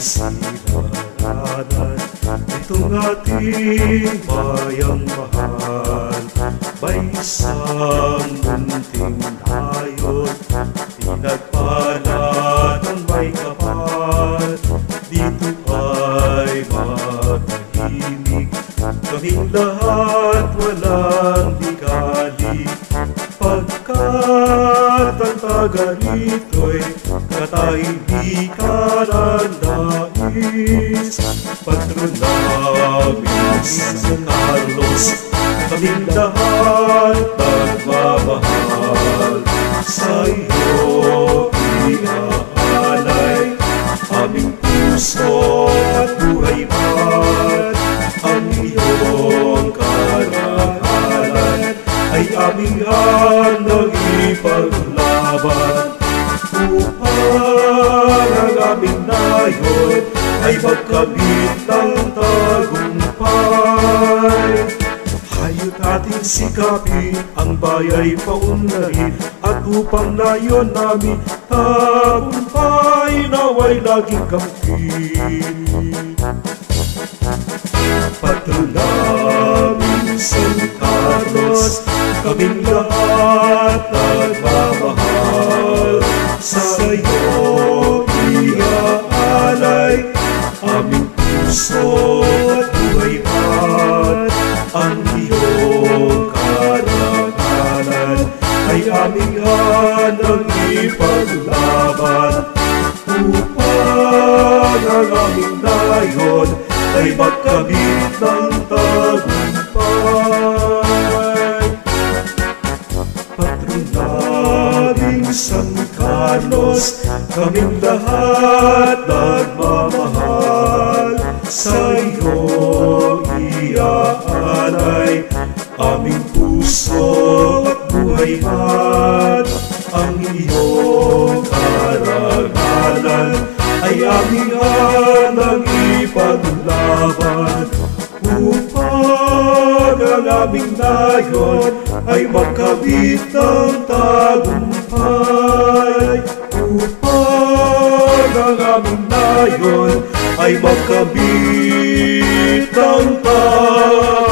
sinaranan. Itong ating bayang mahal, may isang munting dayon, pinagpala ng may kapal. Dito ay matahimik, kaming lahat walang likali, pagkat ang taga rito'y katahimikan ang nais. Patron namin San Carlos, kaming lahat nagmamahal. Sa iyo iaalay aming puso at buhay man. Ang iyong karangalan ay aming handang ipaglaban, upang ang aming nayon ay magkamit ng tagumpay. Hayot ating sikapin ang bayay paunlarin, at upang nayon namin tagumpay naway laging kamtin. Patron namin San Carlos, kaming lahat nagmamahal. Sa iyo iaalay aming puso at buhay man. Ang iyong karangalan ay aming handang ipaglaban, upang ang aming nayon ay magkamit ng tagumpay. Patron naming San Carlos, kaming lahat nagmamahal. Sa iyo iaalay aming puso at buhay man. Ang iyong karangalan ay aming handang ipaglaban, upang ang aming nayon ay magkamit ng tagumpay. Upang ang aming nayon ay magkamit ng tagumpay.